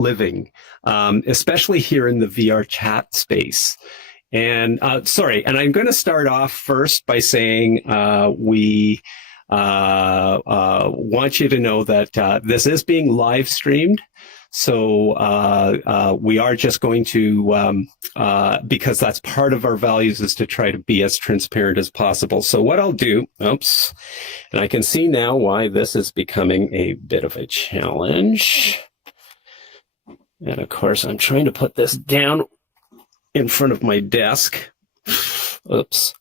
living, especially here in the VR chat space. And and I'm going to start off first by saying we want you to know that this is being live streamed. So we are just going to, because that's part of our values, is to try to be as transparent as possible. So what I'll do, oops, and I can see now why this is becoming a bit of a challenge. And of course, I'm trying to put this down in front of my desk. Oops.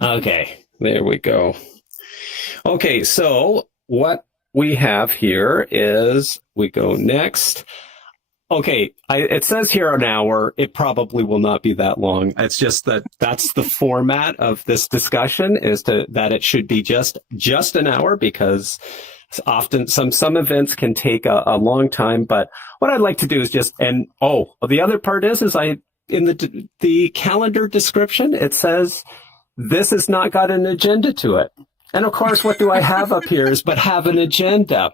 Okay, there we go. Okay, so what we have here is, we go next. Okay, it says here an hour. It probably will not be that long. It's just that that's the format of this discussion, is that it should be just an hour, because often some events can take a long time. But what I'd like to do is just, and the other part is in the calendar description, it says this has not got an agenda to it. And of course, what do I have up here is but have an agenda.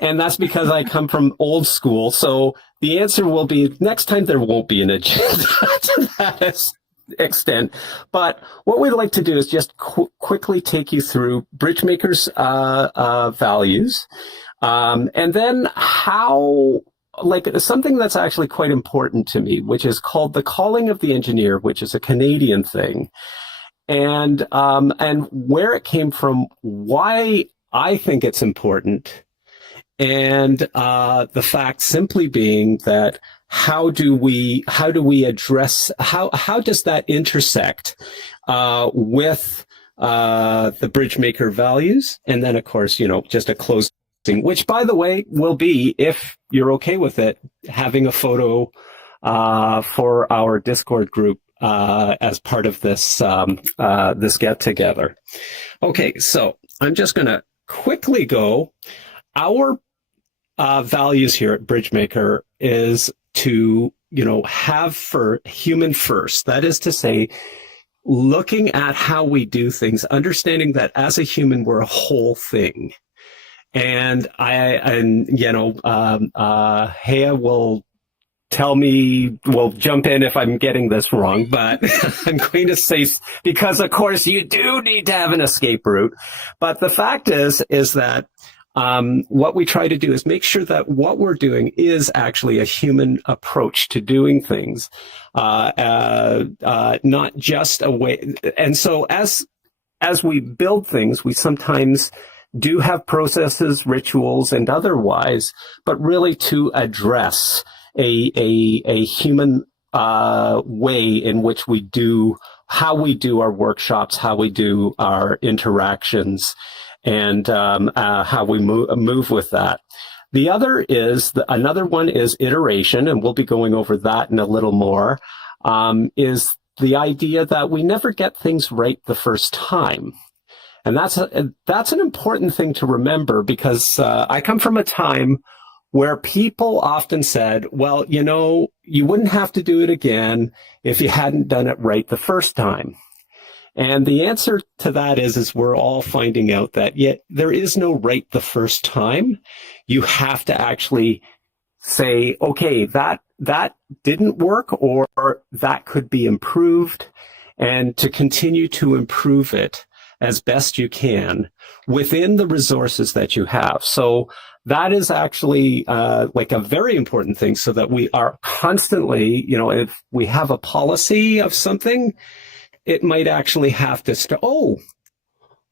And that's because I come from old school. So the answer will be next time there won't be an agenda to that extent. But what we'd like to do is just quickly take you through BridgeMaker's values. And then how, something that's actually quite important to me, which is called the calling of the engineer, which is a Canadian thing. And where it came from, why I think it's important, and the fact simply being that how do we address, how does that intersect with the BridgeMaker values, and then of course, just a closing, which by the way will be, if you're okay with it, having a photo for our Discord group as part of this this get together. Okay, so I'm just going to quickly go. Our values here at BridgeMaker is to have for human first. That is to say, looking at how we do things, understanding that as a human we're a whole thing. And Hea will jump in if I'm getting this wrong, but I'm going to say, because of course you do need to have an escape route. But the fact is that what we try to do is make sure that what we're doing is actually a human approach to doing things, not just a way. And so as we build things, we sometimes do have processes, rituals, and otherwise, but really to address a human way in which we do, how we do our workshops, how we do our interactions, and how we move with that. The other is, another one is iteration, and we'll be going over that in a little more, is the idea that we never get things right the first time. And that's an important thing to remember, because I come from a time where people often said, well, you wouldn't have to do it again if you hadn't done it right the first time. And the answer to that is we're all finding out that there is no right the first time. You have to actually say, okay, that didn't work, or that could be improved, and to continue to improve it as best you can within the resources that you have. So that is actually like a very important thing, so that we are constantly, if we have a policy of something, it might actually have to start.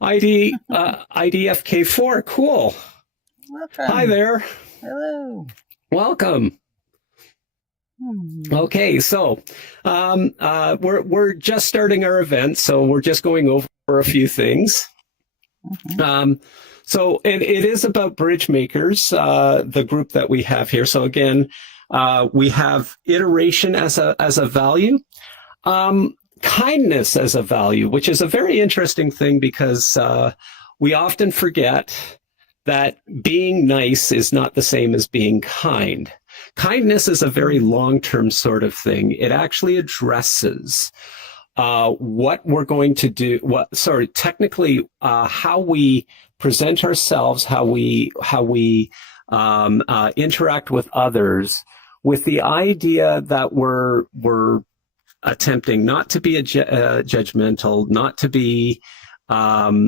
IDFK4, cool. Welcome. Hi there. Hello. Welcome. Okay, so we're just starting our event, so we're just going over a few things. So it is about BridgeMakers, the group that we have here. So again, we have iteration as a value, kindness as a value, which is a very interesting thing, because we often forget that being nice is not the same as being kind. Kindness is a very long-term sort of thing. It actually addresses what we're going to do, technically how we present ourselves, how we interact with others with the idea that we're attempting not to be judgmental, not to be not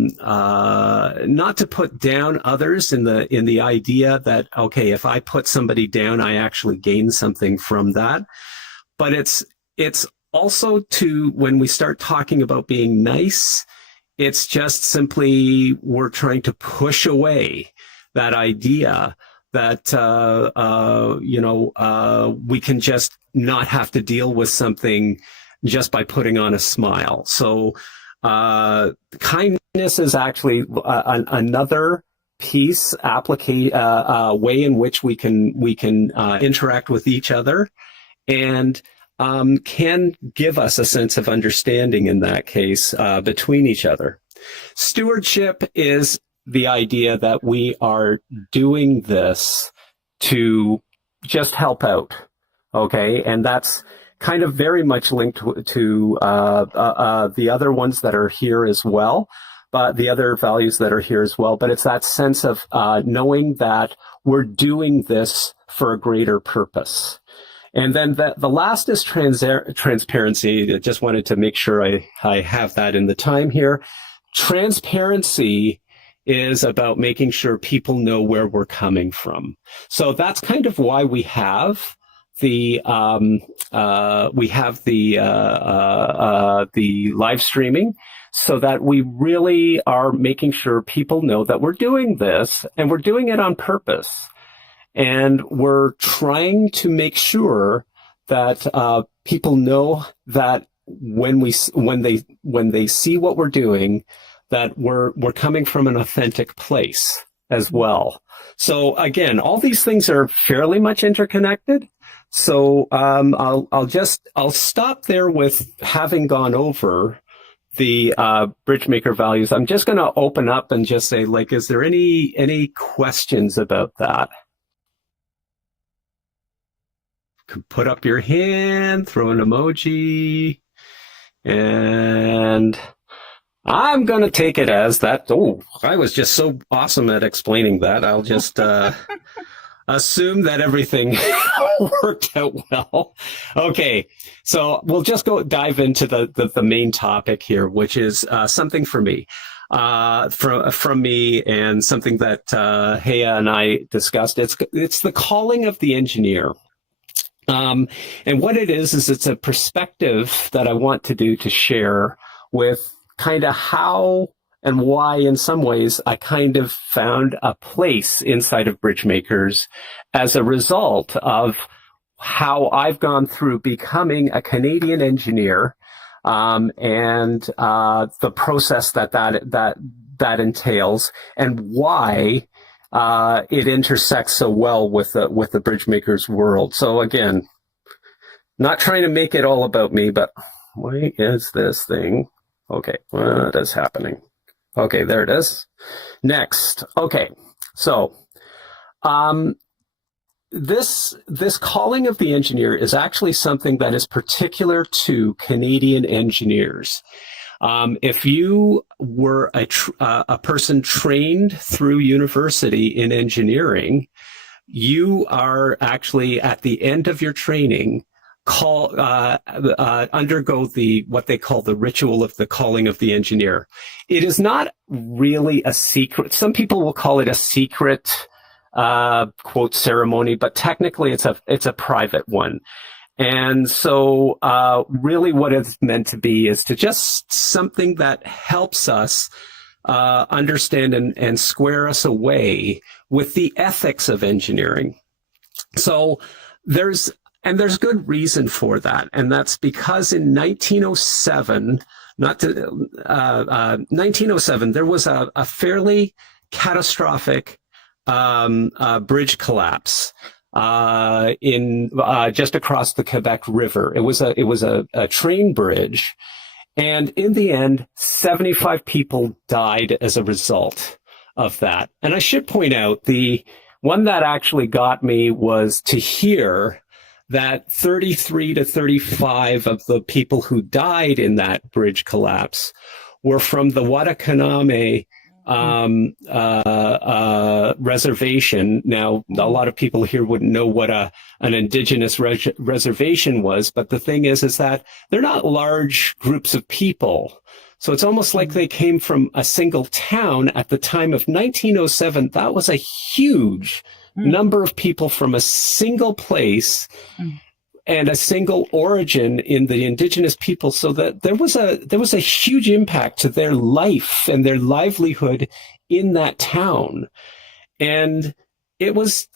to put down others in the idea that, okay, if I put somebody down, I actually gain something from that. But it's also to, when we start talking about being nice, it's just simply we're trying to push away that idea that we can just not have to deal with something just by putting on a smile. So kindness is actually another piece, way in which we can interact with each other, and can give us a sense of understanding in that case between each other. Stewardship is the idea that we are doing this to just help out, okay? And that's kind of very much linked to the other ones that are here as well, but the other values that are here as well. But it's that sense of knowing that we're doing this for a greater purpose. And then the last is transparency. I just wanted to make sure I have that in the time here. Transparency is about making sure people know where we're coming from. So that's kind of why we have the live streaming, so that we really are making sure people know that we're doing this, and we're doing it on purpose. And we're trying to make sure that people know that when they see what we're doing, that we're coming from an authentic place as well. So again, all these things are fairly much interconnected. So I'll stop there with having gone over the BridgeMaker values. I'm just going to open up and just say, like, is there any questions about that? Put up your hand, throw an emoji, and I'm going to take it as that. Oh, I was just so awesome at explaining that. I'll just assume that everything worked out well. Okay, so we'll just dive into the main topic here, which is something for me, from me, and something that Heya and I discussed. It's the calling of the engineer. And what it is it's a perspective that I want to share with kind of how and why, in some ways, I kind of found a place inside of BridgeMakers as a result of how I've gone through becoming a Canadian engineer, and the process that entails, and why it intersects so well with the BridgeMakers world. So again, not trying to make it all about me, but why is this thing? Okay, what is happening? Okay, there it is. Next. Okay, so this calling of the engineer is actually something that is particular to Canadian engineers. If you were a person trained through university in engineering, you are actually at the end of your training undergo what they call the ritual of the calling of the engineer. It is not really a secret. Some people will call it a secret quote ceremony, but technically it's a private one. And so really what it's meant to be is to just something that helps us understand and square us away with the ethics of engineering. So there's good reason for that. And that's because in 1907, 1907, there was a fairly catastrophic bridge collapse in just across the Quebec River. It was a train bridge, and in the end, 75 people died as a result of that. And I should point out, the one that actually got me was to hear that 33 to 35 of the people who died in that bridge collapse were from the Watakaname reservation. Now, a lot of people here wouldn't know what an indigenous reservation was, but the thing is that they're not large groups of people. So it's almost like they came from a single town at the time of 1907. That was a huge number of people from a single place and a single origin in the indigenous people. So that there was a huge impact to their life and their livelihood in that town. And it was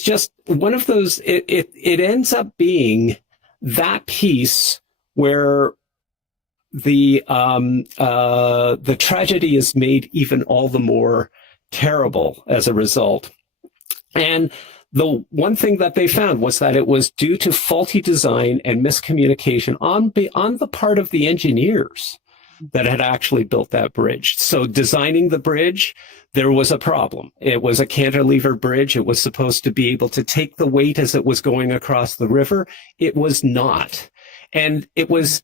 just one of those, it ends up being that piece where the tragedy is made even all the more terrible as a result. And the one thing that they found was that it was due to faulty design and miscommunication on the part of the engineers that had actually built that bridge. So designing the bridge, there was a problem. It was a cantilever bridge. It was supposed to be able to take the weight as it was going across the river. It was not. And it was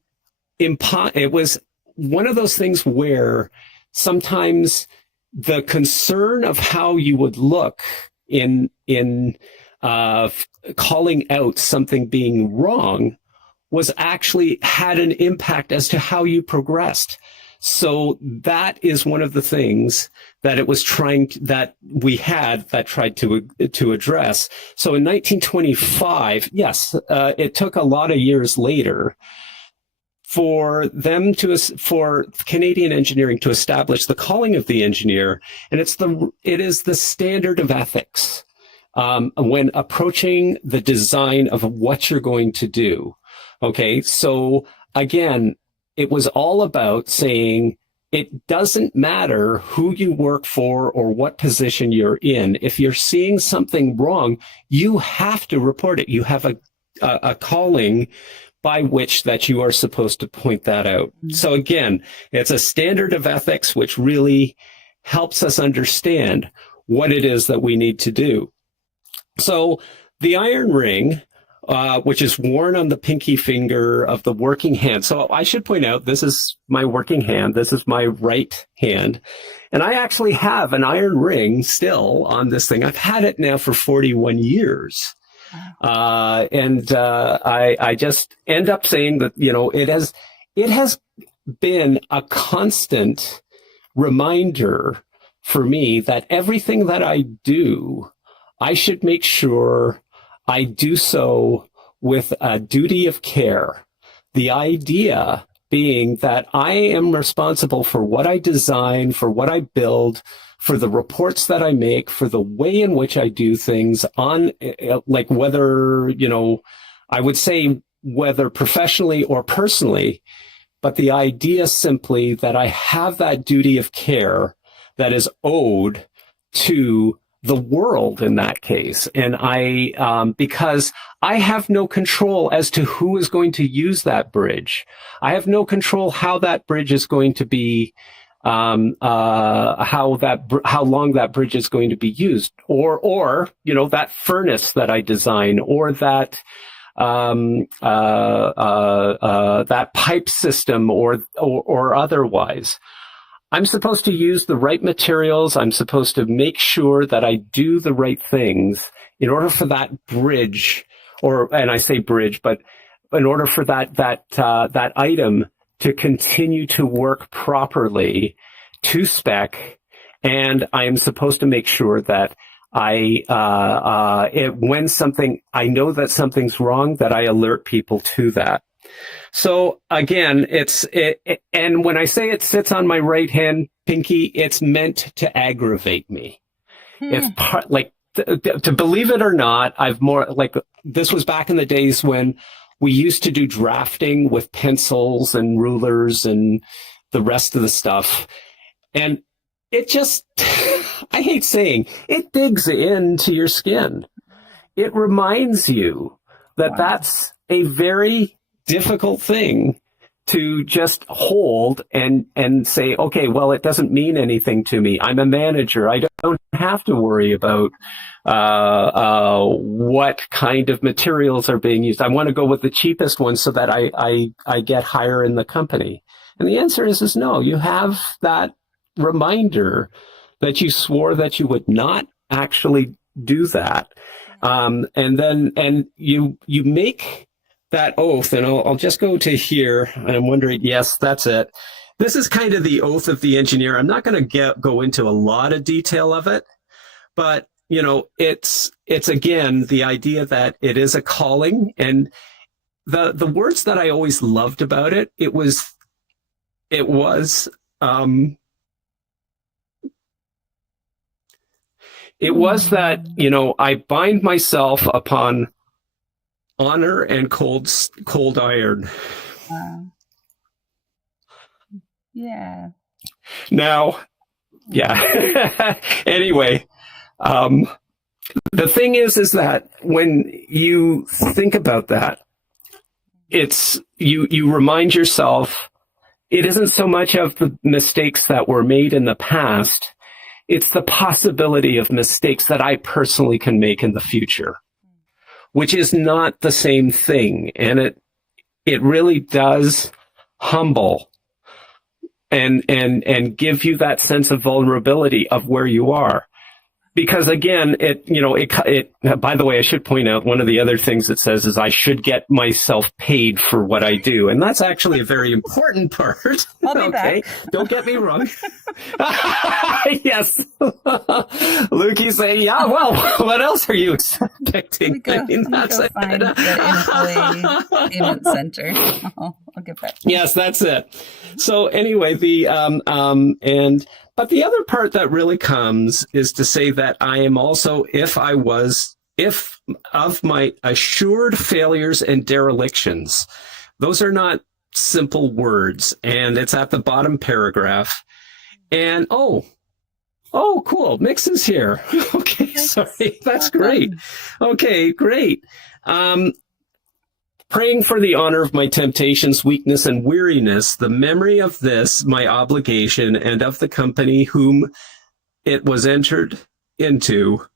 one of those things where sometimes the concern of how you would look in calling out something being wrong was actually had an impact as to how you progressed. So that is one of the things that it was tried to address. So in 1925, yes, it took a lot of years later for Canadian engineering to establish the calling of the engineer, and it is the standard of ethics when approaching the design of what you're going to do. Okay, so again, it was all about saying it doesn't matter who you work for or what position you're in. If you're seeing something wrong, you have to report it. You have a calling by which that you are supposed to point that out. So again, it's a standard of ethics which really helps us understand what it is that we need to do. So the iron ring, which is worn on the pinky finger of the working hand. So I should point out, this is my working hand. This is my right hand. And I actually have an iron ring still on this thing. I've had it now for 41 years. I just end up saying that, it has been a constant reminder for me that everything that I do, I should make sure I do so with a duty of care. The idea being that I am responsible for what I design, for what I build, for the reports that I make, for the way in which I do things on, like whether, I would say whether professionally or personally, but the idea simply that I have that duty of care that is owed to the world in that case. And because I have no control as to who is going to use that bridge. I have no control how that bridge is going to be, how long that bridge is going to be used, or that furnace that I design, or that that pipe system, or otherwise. I'm supposed to use the right materials. I'm supposed to make sure that I do the right things in order for that bridge, and I say bridge, but in order for that item to continue to work properly to spec. And I am supposed to make sure that when I know that something's wrong, that I alert people to that. So again, and when I say it sits on my right hand pinky, it's meant to aggravate me. It's part, to believe it or not, this was back in the days when we used to do drafting with pencils and rulers and the rest of the stuff. And it just, I hate saying, it digs into your skin. It reminds you that that's a very difficult thing to just hold and say, okay, well, it doesn't mean anything to me. I'm a manager. I don't have to worry about what kind of materials are being used. I want to go with the cheapest one so that I get higher in the company. And the answer is no. You have that reminder that you swore that you would not actually do that. And you make that oath, and I'll just go to here. I'm wondering, yes, that's it. This is kind of the oath of the engineer. I'm not going to go into a lot of detail of it, but it's again the idea that it is a calling, and the words that I always loved about it. It was that, I bind myself upon honor and cold iron. Yeah. Now, yeah. Anyway, the thing is that when you think about that, it's you remind yourself it isn't so much of the mistakes that were made in the past. It's the possibility of mistakes that I personally can make in the future, which is not the same thing. And it really does humble and give you that sense of vulnerability of where you are. Because again, by the way, I should point out one of the other things it says is I should get myself paid for what I do. And that's actually a very important part. I'll be back. Don't get me wrong. Yes. Luki's saying, yeah, well, what else are you expecting? Find the employee payment center. I'll get back. Yes, that's it. So anyway, but the other part that really comes is to say that I am also, if of my assured failures and derelictions, those are not simple words, and it's at the bottom paragraph. And oh, cool, Mix is here. Okay, sorry, that's great. Okay, great. Praying for the honor of my temptations, weakness, and weariness, the memory of this, my obligation, and of the company whom it was entered into,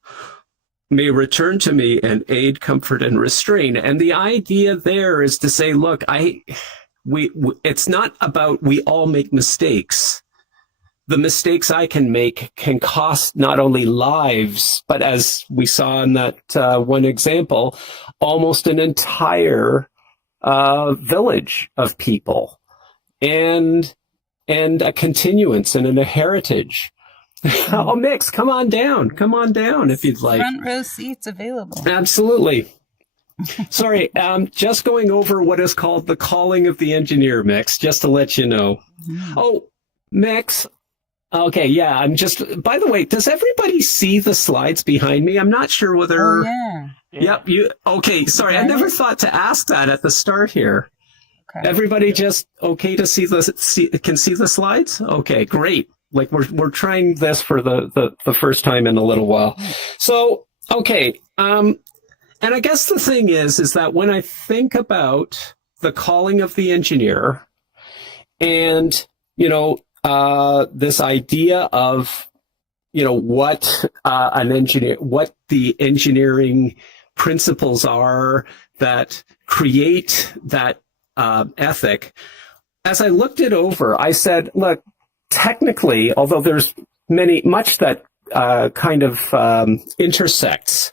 may return to me and aid, comfort, and restrain. And the idea there is to say, look, it's not about we all make mistakes. The mistakes I can make can cost not only lives, but as we saw in that one example, almost an entire village of people, and a continuance and a heritage. Oh, Mix, come on down if you'd like. Front row seats available. Absolutely. Sorry, just going over what is called the calling of the engineer, Mix, just to let you know. Oh, Mix. Okay, yeah, by the way, does everybody see the slides behind me? I'm not sure whether... Oh, yeah. Yep, okay, sorry, I never thought to ask that at the start here. Okay. Everybody just okay to can see the slides? Okay, great. Like we're trying this for the first time in a little while. So, okay, and I guess the thing is that when I think about the calling of the engineer and, this idea of, what what the engineering principles are that create that ethic. As I looked it over, I said, look, technically, although there's much that kind of intersects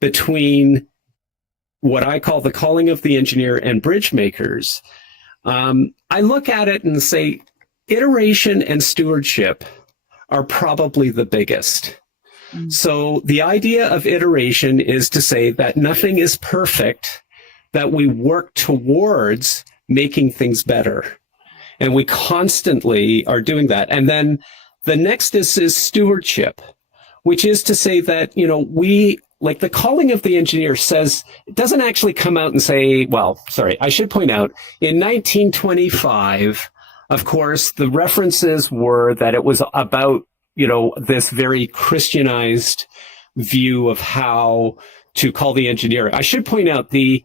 between what I call the calling of the engineer and bridge makers, I look at it and say, iteration and stewardship are probably the biggest. So the idea of iteration is to say that nothing is perfect, that we work towards making things better. And we constantly are doing that. And then the next is stewardship, which is to say that, we, like the calling of the engineer says, it doesn't actually come out and say, well, sorry, I should point out, in 1925, of course, the references were that it was about, this very Christianized view of how to call the engineer. I should point out the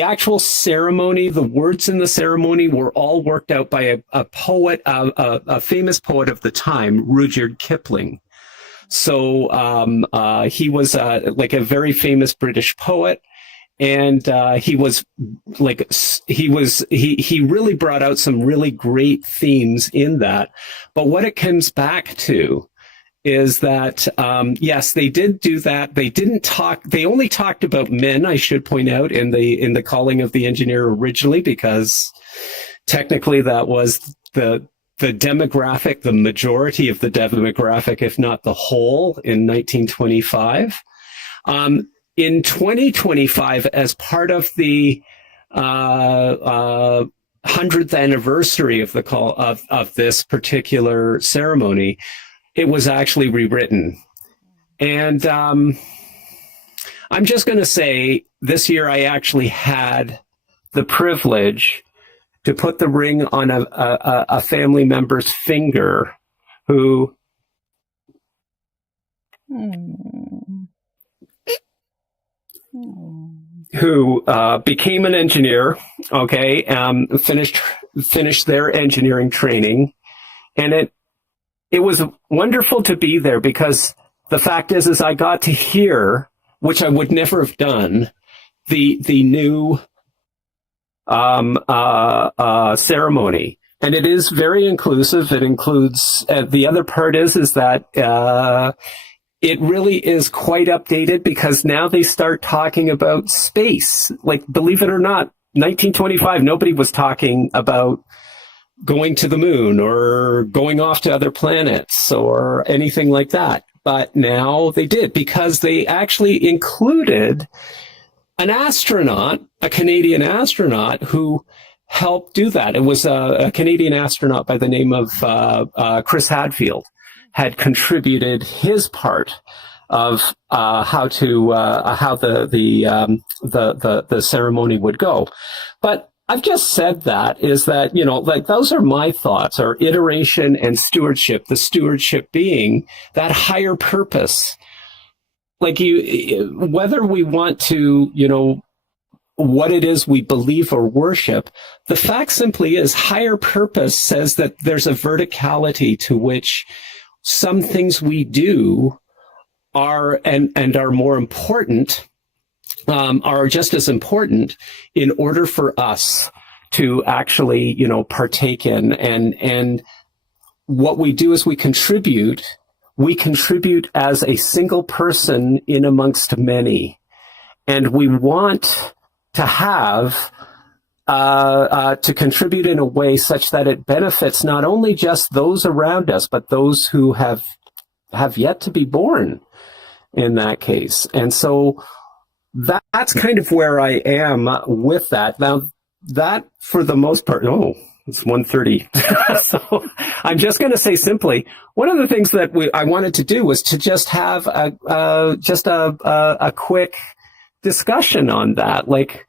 actual ceremony, the words in the ceremony were all worked out by a poet, a famous poet of the time, Rudyard Kipling. So he was like a very famous British poet. And he was like, he really brought out some really great themes in that. But what it comes back to is that, yes, they did do that. They didn't talk, they only talked about men, I should point out, in the calling of the engineer originally, because technically that was the demographic, the majority of the demographic, if not the whole, in 1925. In 2025, as part of the 100th anniversary of the call of this particular ceremony, it was actually rewritten. And I'm just going to say, this year I actually had the privilege to put the ring on a family member's finger who became an engineer, okay, finished their engineering training. And it was wonderful to be there, because the fact is I got to hear, which I would never have done, the new ceremony. And it is very inclusive. It includes, the other part is that it really is quite updated, because now they start talking about space. Like, believe it or not, 1925, nobody was talking about going to the moon or going off to other planets or anything like that. But now they did, because they actually included an astronaut, a Canadian astronaut, who helped do that. It was a Canadian astronaut by the name of Chris Hadfield had contributed his part of how the ceremony would go. But I've just said that is that, like, those are my thoughts, are iteration and stewardship, the stewardship being that higher purpose. Like, whether we want to, what it is we believe or worship, the fact simply is higher purpose says that there's a verticality to which some things we do are and are more important, are just as important in order for us to actually, partake in. And what we do is we contribute as a single person in amongst many. And we want to have, to contribute in a way such that it benefits not only just those around us, but those who have yet to be born in that case. And so that's kind of where I am with that. Now, that for the most part, it's 1:30. So I'm just going to say simply, one of the things that I wanted to do was to just have a quick discussion on that. Like,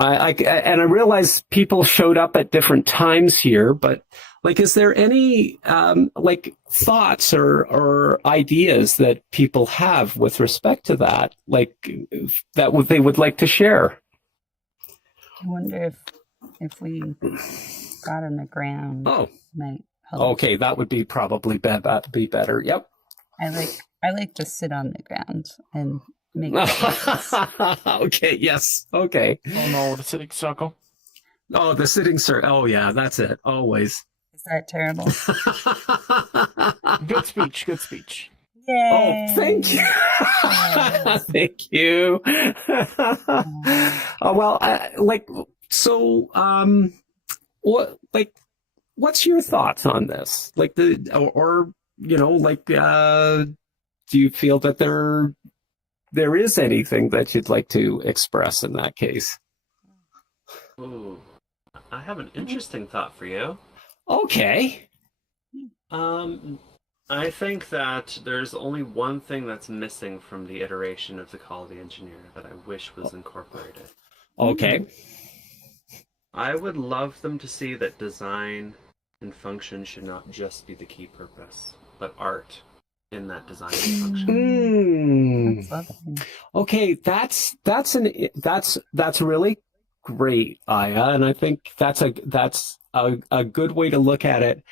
I realize people showed up at different times here, but like, is there any like thoughts or ideas that people have with respect to that, like that they would like to share? I wonder if we got on the ground. Oh, might help. Okay, that would be probably be better. Yep. I like to sit on the ground and make. Okay. Yes. Okay. Oh no, the sitting circle. Oh, the sitting circle. Oh yeah, that's it. Always. Is that terrible? Good speech. Good speech. Yay. Oh, thank you. Thank you. Oh, well, what's your thoughts on this? Like, do you feel that there is anything that you'd like to express in that case? Ooh, I have an interesting thought for you. Okay. I think that there's only one thing that's missing from the iteration of the Call of the Engineer that I wish was incorporated. Okay. I would love them to see that design and function should not just be the key purpose, but art in that design and function. That's lovely. Okay, that's really great, Aya, and I think that's a good way to look at it.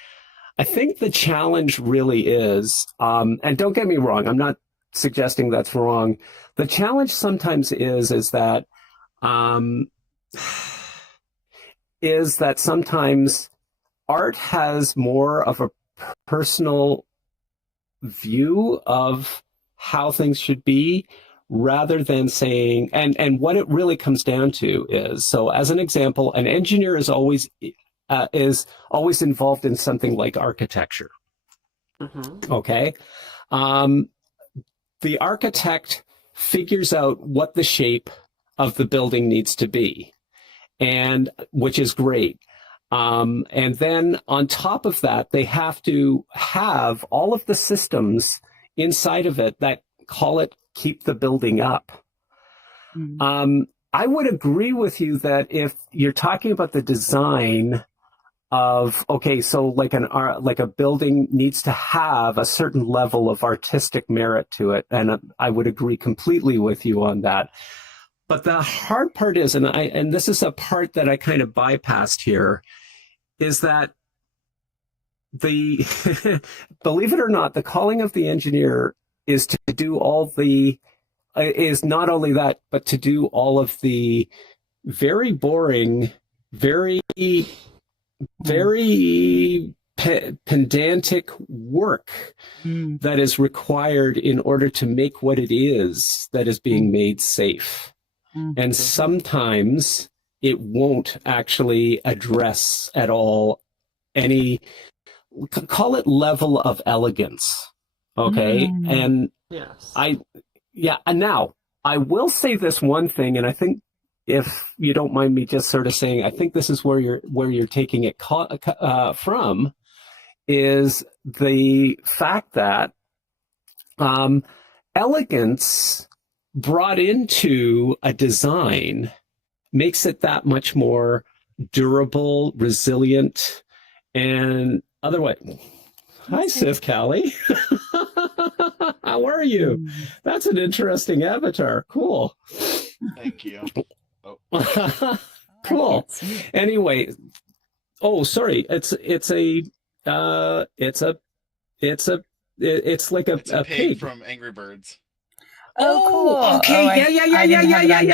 I think the challenge really is, and don't get me wrong, I'm not suggesting that's wrong. The challenge sometimes is that um, is that sometimes art has more of a personal view of how things should be rather than saying, and what it really comes down to is, so as an example, an engineer is always involved in something like architecture. Mm-hmm. Okay. The architect figures out what the shape of the building needs to be, and which is great. And then on top of that, they have to have all of the systems inside of it that keep the building up. I would agree with you that if you're talking about the design of, okay, so like a building needs to have a certain level of artistic merit to it, and I would agree completely with you on that. But the hard part is, and this is a part that I kind of bypassed here, is that the believe it or not, the calling of the engineer is to do is not only that, but to do all of the very boring, very pedantic work that is required in order to make what it is that is being made safe. And sometimes it won't actually address at all any, call it level of elegance. Okay. And Yes. and now I will say this one thing, and I think, if you don't mind me just sort of saying, I think this is where you're taking it from, is the fact that elegance brought into a design makes it that much more durable, resilient, and otherwise. Hi, Sif Callie. How are you? That's an interesting avatar. Cool. Thank you. Cool. Anyway, sorry. It's like It's a a pig from Angry Birds. Oh, cool. Okay. Oh, Yeah.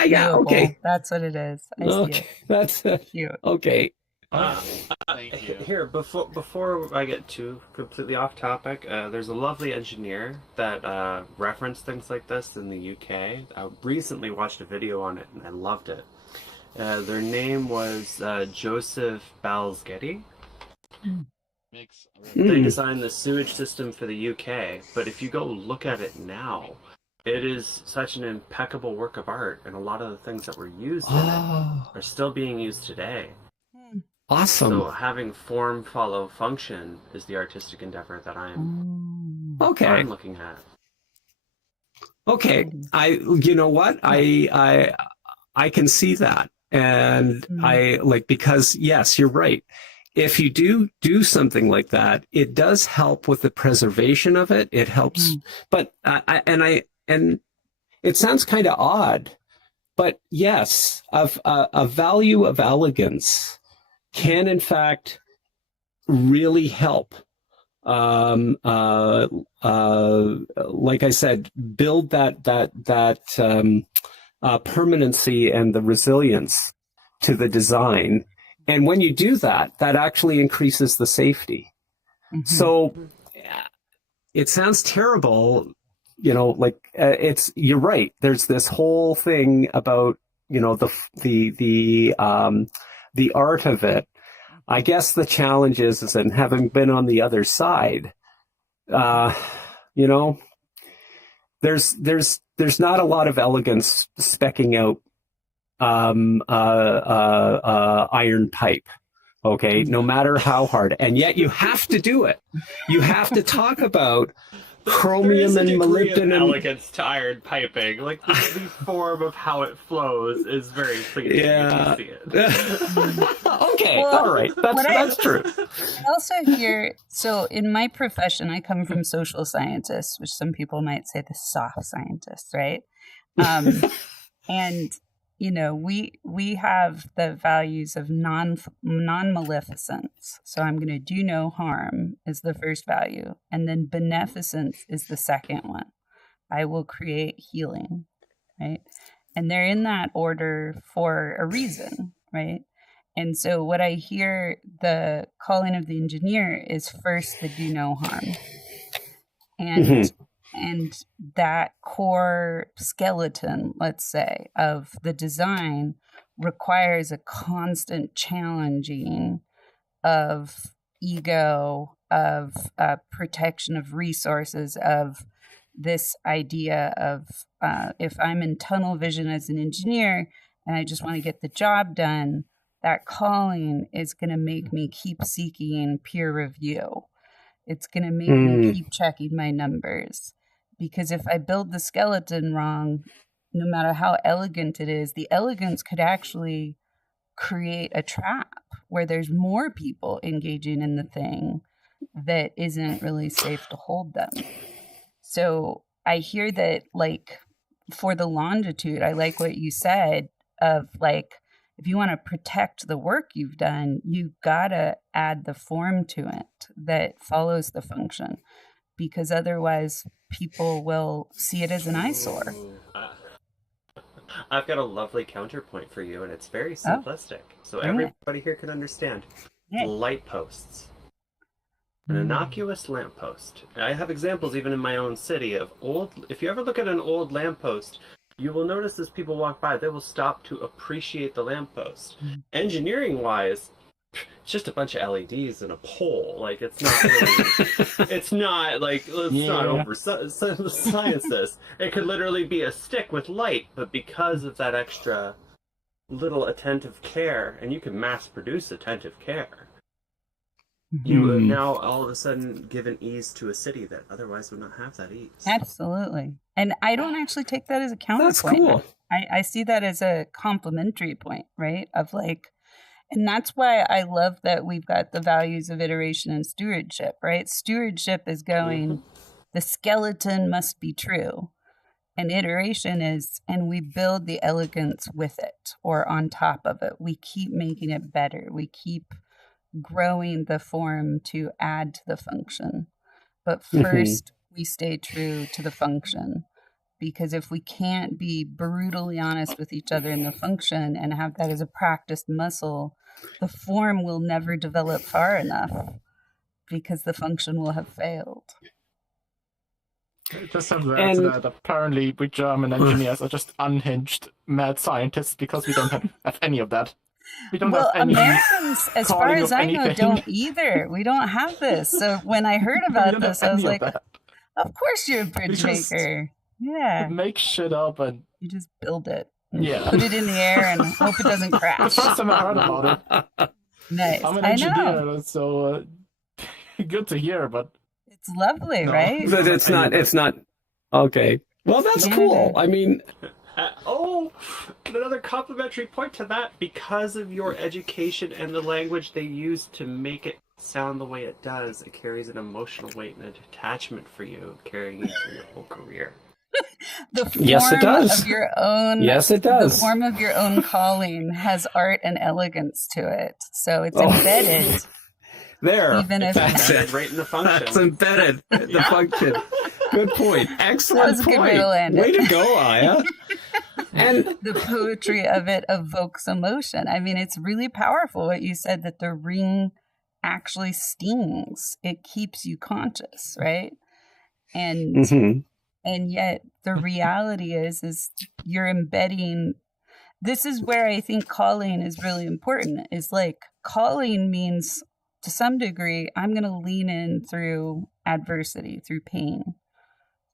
yeah. Okay. That's what it is. I see it. That's Cute. okay. Thank you. Here, before I get too completely off topic, there's a lovely engineer that referenced things like this in the UK. I recently watched a video on it and I loved it. Their name was Joseph Balsgetty. They designed the sewage system for the UK, but if you go look at it now, it is such an impeccable work of art, and a lot of the things that were used in it are still being used today. Awesome. So having form follow function is the artistic endeavor that I'm looking at. Okay. You know what? I can see that. And because yes, you're right. If you do something like that, it does help with the preservation of it. It helps, but and it sounds kind of odd, but yes, a value of elegance can in fact really help. Like I said, build that permanency and the resilience to the design. And when you do that, that actually increases the safety. So it sounds terrible, you're right. There's this whole thing about, the art of it. I guess the challenge is and having been on the other side, there's not a lot of elegance specking out iron pipe, okay, no matter how hard, and yet you have to do it. You have to talk about chromium and molybdenum. Elegance to iron piping, like the form of how it flows is very pleasing. Yeah. You see it. Okay, all right, that's true. I also hear, so in my profession, I come from social scientists, which some people might say the soft scientists, right? And we have the values of non-maleficence. So I'm going to do no harm is the first value. And then beneficence is the second one. I will create healing, right? And they're in that order for a reason, right? And so what I hear the calling of the engineer is first the do no harm. And and that core skeleton, let's say, of the design requires a constant challenging of ego, of protection of resources, of this idea of if I'm in tunnel vision as an engineer and I just want to get the job done, that calling is going to make me keep seeking peer review. It's going to make me keep checking my numbers. Because if I build the skeleton wrong, no matter how elegant it is, the elegance could actually create a trap where there's more people engaging in the thing that isn't really safe to hold them. So I hear that, like, for the longitude, I like what you said of, like, if you want to protect the work you've done, you gotta add the form to it that follows the function, because otherwise people will see it as an eyesore. I've got a lovely counterpoint for you, and it's very simplistic, so everybody here can understand. Light posts. An innocuous lamppost. I have examples even in my own city of old. If you ever look at an old lamppost, you will notice as people walk by, they will stop to appreciate the lamppost. Engineering-wise, it's just a bunch of LEDs and a pole. Like, it's not really, it's not, like, let's not over science this. It could literally be a stick with light, but because of that extra little attentive care, and you can mass produce attentive care, you have now all of a sudden given ease to a city that otherwise would not have that ease. Absolutely. And I don't actually take that as a counterpoint. That's cool. I see that as a complementary point, right? Of like, and that's why I love that we've got the values of iteration and stewardship, right? Stewardship is going, the skeleton must be true. And iteration is, and we build the elegance with it or on top of it. We keep making it better. We keep growing the form to add to the function. But first, we stay true to the function. Because if we can't be brutally honest with each other in the function and have that as a practiced muscle, the form will never develop far enough because the function will have failed. Just have to add to that. Apparently, we German engineers are just unhinged mad scientists because we don't have any of that. We don't have any Americans, as far as I know, don't either. We don't have this. So when I heard about this, I was like, of course you're a bridge maker. Yeah. Make shit up and you just build it. Put it in the air and hope it doesn't crash. The first time I heard about it. Nice. I'm an engineer, so good to hear, but it's lovely, right? But it's not okay. Well, that's cool. I mean, another complimentary point to that, because of your education and the language they use to make it sound the way it does, it carries an emotional weight and an attachment for you, carrying you through your whole career. The form yes, it does. Of your own, yes, it does. The form of your own calling has art and elegance to it, so it's embedded. There, even if that's it, right in the function. That's embedded in the function. Good point. Excellent point. Way to go, Aya. And the poetry of it evokes emotion. I mean, it's really powerful what you said, that the ring actually stings. It keeps you conscious, right? And and yet the reality is you're embedding. This is where I think calling is really important. Is like, calling means, to some degree, I'm going to lean in through adversity, through pain,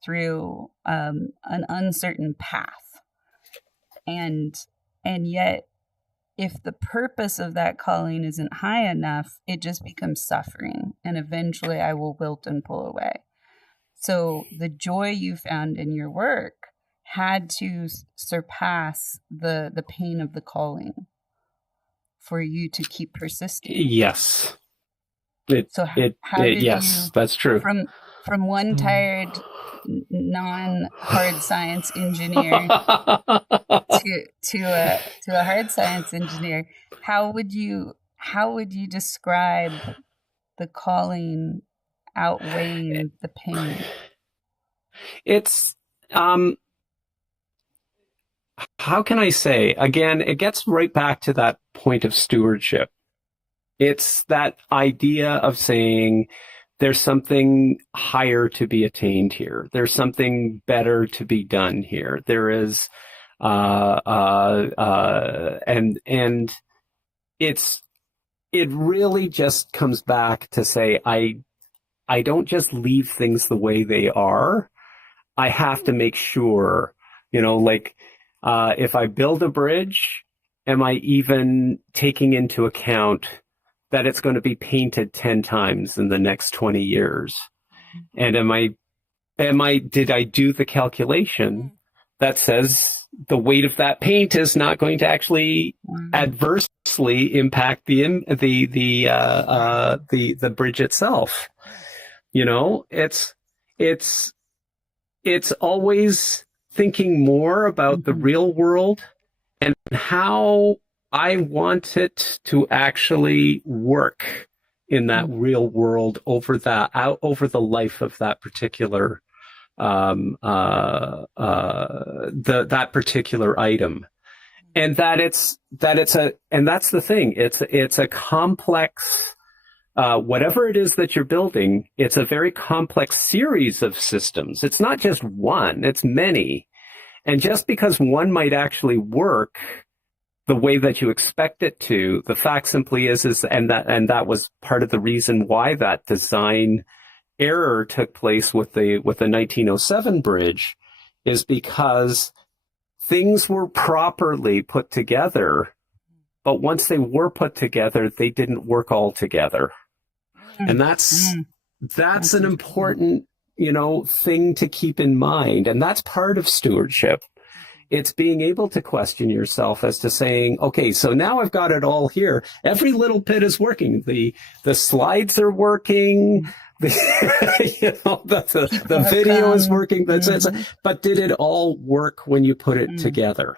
through an uncertain path. And yet, if the purpose of that calling isn't high enough, it just becomes suffering. And eventually I will wilt and pull away. So the joy you found in your work had to surpass the pain of the calling for you to keep persisting. Yes. Yes, that's true. From one tired non-hard science engineer to a hard science engineer, how would you describe the calling outweighing the pain? It's how can I say? Again, it gets right back to that point of stewardship. It's that idea of saying there's something higher to be attained here. There's something better to be done here. There is, and it really just comes back to say, I don't just leave things the way they are. I have to make sure, if I build a bridge, am I even taking into account that it's going to be painted 10 times in the next 20 years? And did I do the calculation that says the weight of that paint is not going to actually adversely impact the bridge itself? It's always thinking more about the real world and how I want it to actually work in that real world over the life of that particular that particular item. And that's the thing. It's a complex, whatever it is that you're building, it's a very complex series of systems. It's not just one, it's many. And just because one might actually work the way that you expect it to, the fact simply is that was part of the reason why that design error took place with the 1907 bridge, is because things were properly put together, but once they were put together, they didn't work all together. And that's an important, thing to keep in mind. And that's part of stewardship. It's being able to question yourself as to saying, okay, so now I've got it all here. Every little bit is working. The slides are working. The video is working. But did it all work when you put it together?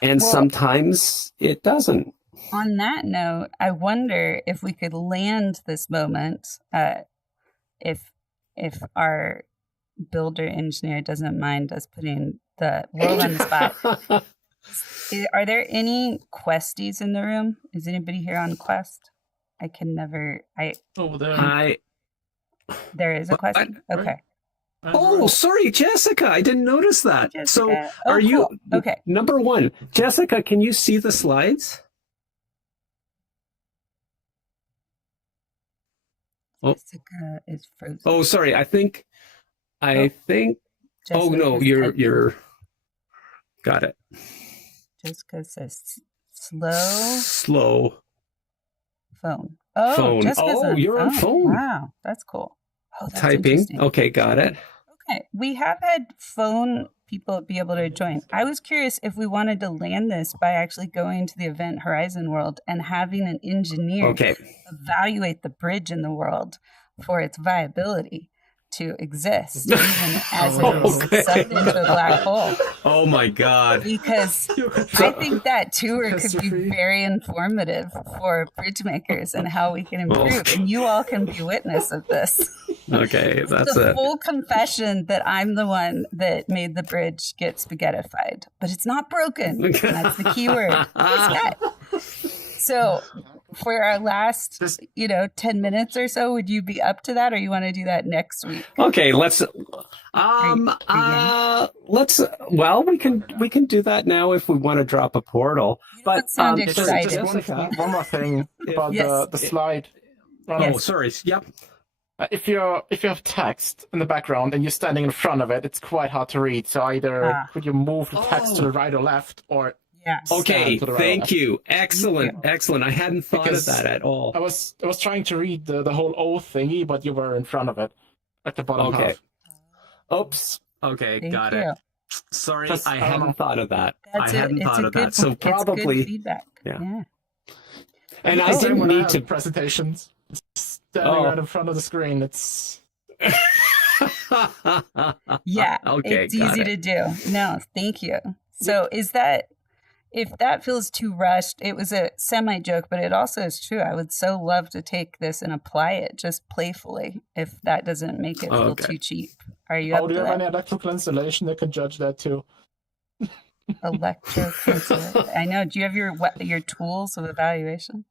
And sometimes it doesn't. On that note, I wonder if we could land this moment, if our builder engineer doesn't mind us putting the world on the spot. Are there any questies in the room? Is anybody here on Quest? I can never. There is a question. Okay. Oh, sorry, Jessica. I didn't notice that. Jessica. So, are you okay? Number one, Jessica, can you see the slides? Jessica is frozen. Oh, sorry. I think. Jessica oh no, you're. Got it. Jessica says slow. Slow. Phone. Oh, phone. Jessica's you're on phone. Wow, that's cool. Oh, that's typing. Okay, got it. Okay, we have had phone people be able to join. I was curious if we wanted to land this by actually going to the Event Horizon world and having an engineer evaluate the bridge in the world for its viability to exist, even as it is sucked into a black hole. Oh my God. Because I think that tour could be very informative for bridge makers and how we can improve. And you all can be witness of this. Okay, that's the full confession that I'm the one that made the bridge get spaghettified. But it's not broken. And that's the key word. So for our last, 10 minutes or so, would you be up to that, or you want to do that next week? Okay, we can do that now if we want to drop a portal. But sound just one more thing about the slide. Oh, sorry. Yep. If you have text in the background and you're standing in front of it, it's quite hard to read. So either could you move the text to the right or left, or okay, thank you. Excellent. I hadn't thought of that at all. I was trying to read the whole O thingy, but you were in front of it at the bottom half. Oops. Okay, got it. Sorry, I hadn't thought of that. Good, So probably good feedback. Yeah. And I didn't need to presentations. Standing right in front of the screen. It's it's easy to do. No, thank you. So if that feels too rushed, it was a semi joke, but it also is true. I would so love to take this and apply it just playfully if that doesn't make it feel too cheap. Are you up do you to have that? any electrical installation that can judge that too? Electroconsulate. I know. Do you have your tools of evaluation?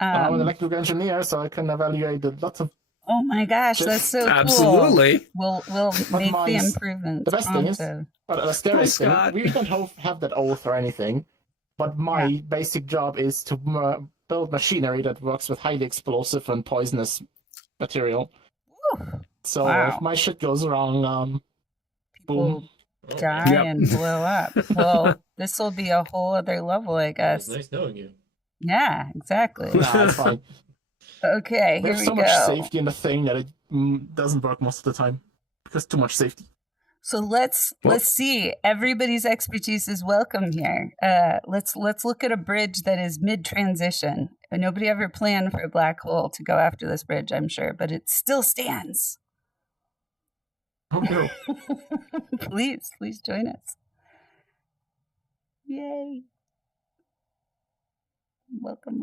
I'm an electrical engineer, so I can evaluate lots of. Oh my gosh, that's so cool. Absolutely. We'll make the improvements. The best thing is, pronto. the scariest thing, Scott. we don't have that oath or anything, but my basic job is to build machinery that works with highly explosive and poisonous material. Woo. So Wow. if my shit goes wrong, People boom. die Yep. and blow up. Well, this will be a whole other level, I guess. It's nice knowing you. Yeah, exactly. Nah, it's fine. Okay, We here have we so go. much safety in the thing that it doesn't work most of the time because too much safety. So let's see. Everybody's expertise is welcome here. Let's look at a bridge that is mid-transition. Nobody ever planned for a black hole to go after this bridge, I'm sure, but it still stands. Oh no. Please join us. Yay. Welcome.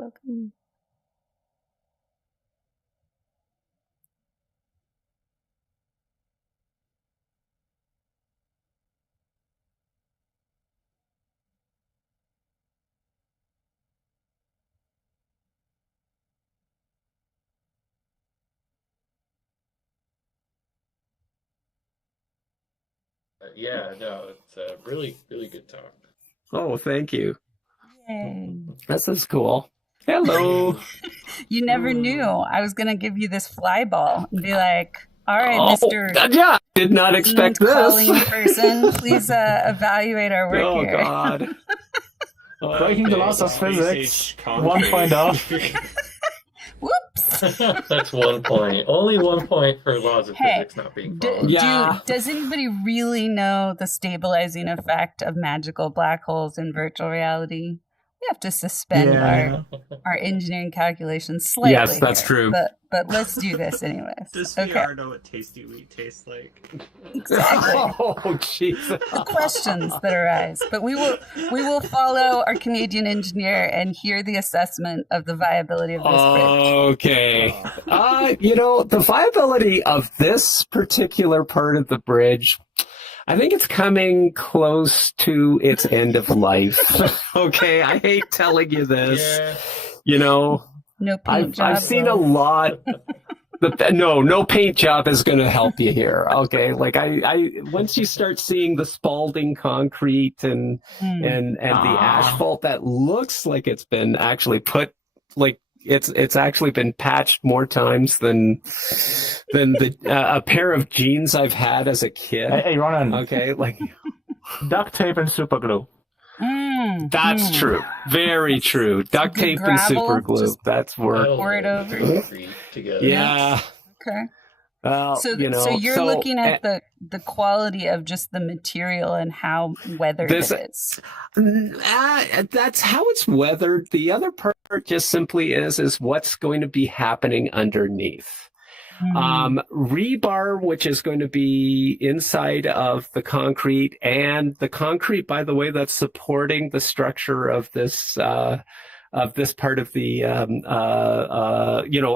Yeah, no, it's a really, really good talk. Oh, thank you. Yay. This is cool. Hello. You never knew I was going to give you this fly ball and be like, all right, Mr. Yeah, did not expect calling this. person, please evaluate our work Oh, here. God. Breaking the laws of physics. 1 point off. Whoops. That's 1 point. Only 1 point for laws of Hey, physics not being followed. Yeah. Does anybody really know the stabilizing effect of magical black holes in virtual reality? We have to suspend our engineering calculations slightly. Yes, that's here, true. But let's do this anyways. Does Okay. VR know what tasty wheat tastes like? Exactly. Oh, Jesus. The questions that arise. But we will follow our Canadian engineer and hear the assessment of the viability of this bridge. Okay. The viability of this particular part of the bridge, I think it's coming close to its end of life. Okay, I hate telling you this. Yeah. No paint job. I've seen a lot. No paint job is going to help you here. Okay, like I once you start seeing the Spalding concrete and the asphalt, that looks like it's been actually put like it's actually been patched more times than a pair of jeans I've had as a kid. Hey, Ronan. Okay, like Duct tape and super glue. that's true. Very true. Duct good tape and gravel, super glue. just That's work. pour it over. Concrete together. Yeah. Okay. Well, So you're looking at the quality of just the material and how weathered it is. That's how it's weathered. The other part just simply is what's going to be happening underneath. Rebar, which is going to be inside of the concrete, and the concrete, by the way, that's supporting the structure of this part of the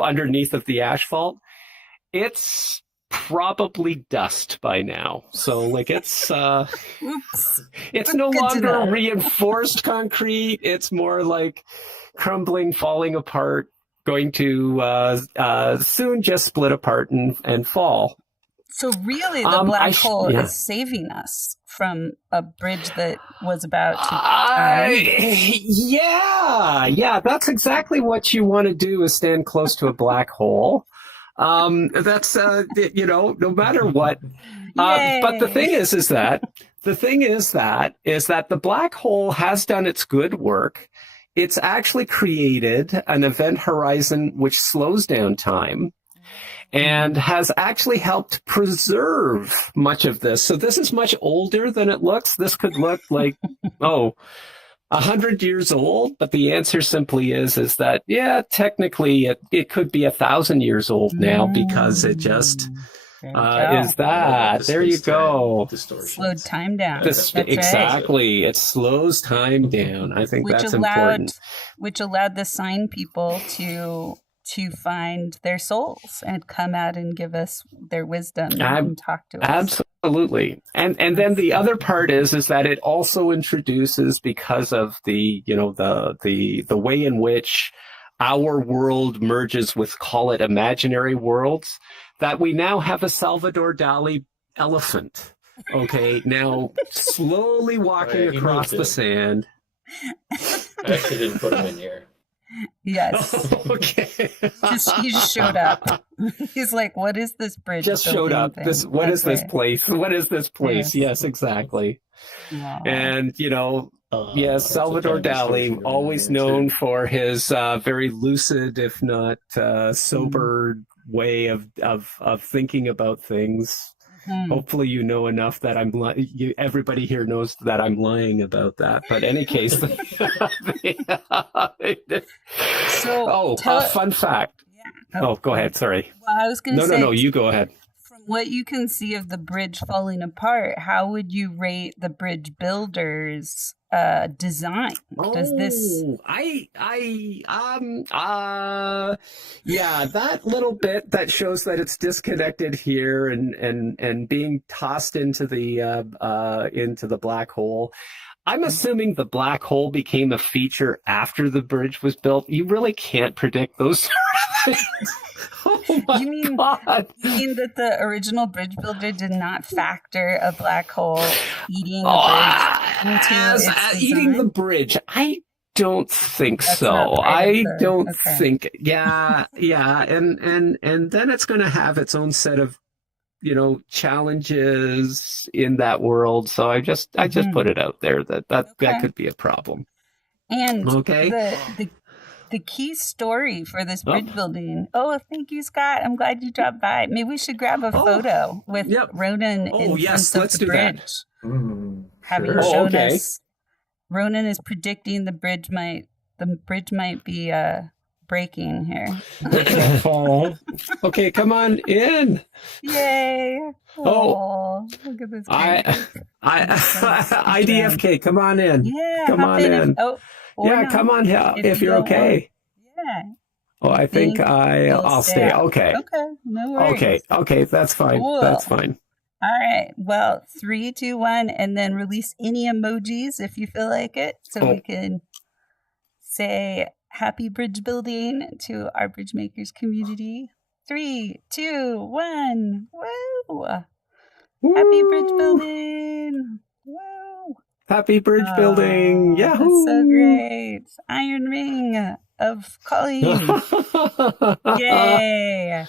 underneath of the asphalt. It's probably dust by now. So like it's it's no longer reinforced concrete. It's more like crumbling, falling apart, going to soon just split apart and fall. So really the black hole is saving us from a bridge that was about to yeah, that's exactly what you want to do, is stand close to a black hole. That's no matter what. But the thing is that the black hole has done its good work. It's actually created an event horizon which slows down time and has actually helped preserve much of this. So this is much older than it looks. This could look like 100 years old, but the answer simply is that, yeah, technically it could be 1,000 years old now, because it just is that. There you go. Slowed time down. Exactly. Right. It slows time down. I think that's important. Which allowed the sign people to to find their souls and come out and give us their wisdom and talk to us. Absolutely. And then the other part is that it also introduces, because of the, you know, the way in which our world merges with, call it, imaginary worlds, that we now have a Salvador Dali elephant. Okay, now slowly walking across the sand. I actually didn't put him in here. Yes. Okay. He just showed up. He's like, what is this bridge? Just showed up. Thing? What is this place? What is this place? Yes, exactly. Aww. And, you know, yes, Salvador Dali, always known for his very lucid, if not sober way of thinking about things. Hopefully you know enough that everybody here knows that I'm lying about that. But in any case, fun fact. Yeah. Go ahead. Sorry. Well, I was going to say. No, you go ahead. From what you can see of the bridge falling apart, how would you rate the bridge builder's design? Does this? Yeah, that little bit that shows that it's disconnected here and being tossed into the black hole. I'm assuming the black hole became a feature after the bridge was built. You really can't predict those sort of things. Oh my God. You mean that the original bridge builder did not factor a black hole eating the bridge into its eating the bridge? I don't think so. Think. Yeah, and then it's going to have its own set of, you know, challenges in that world. So I just put it out there that could be a problem. And the key story for this bridge building. Oh, thank you, Scott. I'm glad you dropped by. Maybe we should grab a photo with Ronin in front of the bridge. Having shown us, Ronin is predicting the bridge might be breaking here. Okay, come on in. Yay! Oh, look at this. IDFK, come on in. Yeah, come on in. Come on if you're okay. Yeah. Oh, I think I'll stay. Okay. Okay, no worries. Okay, that's fine. Cool. That's fine. All right. Well, 3, 2, 1, and then release any emojis if you feel like it, so we can say happy bridge building to our bridge makers community. 3, 2, 1. Woo! Happy bridge building. Woo! Happy bridge building. Yahoo! That's so great. Iron Ring of Colleen. Yay!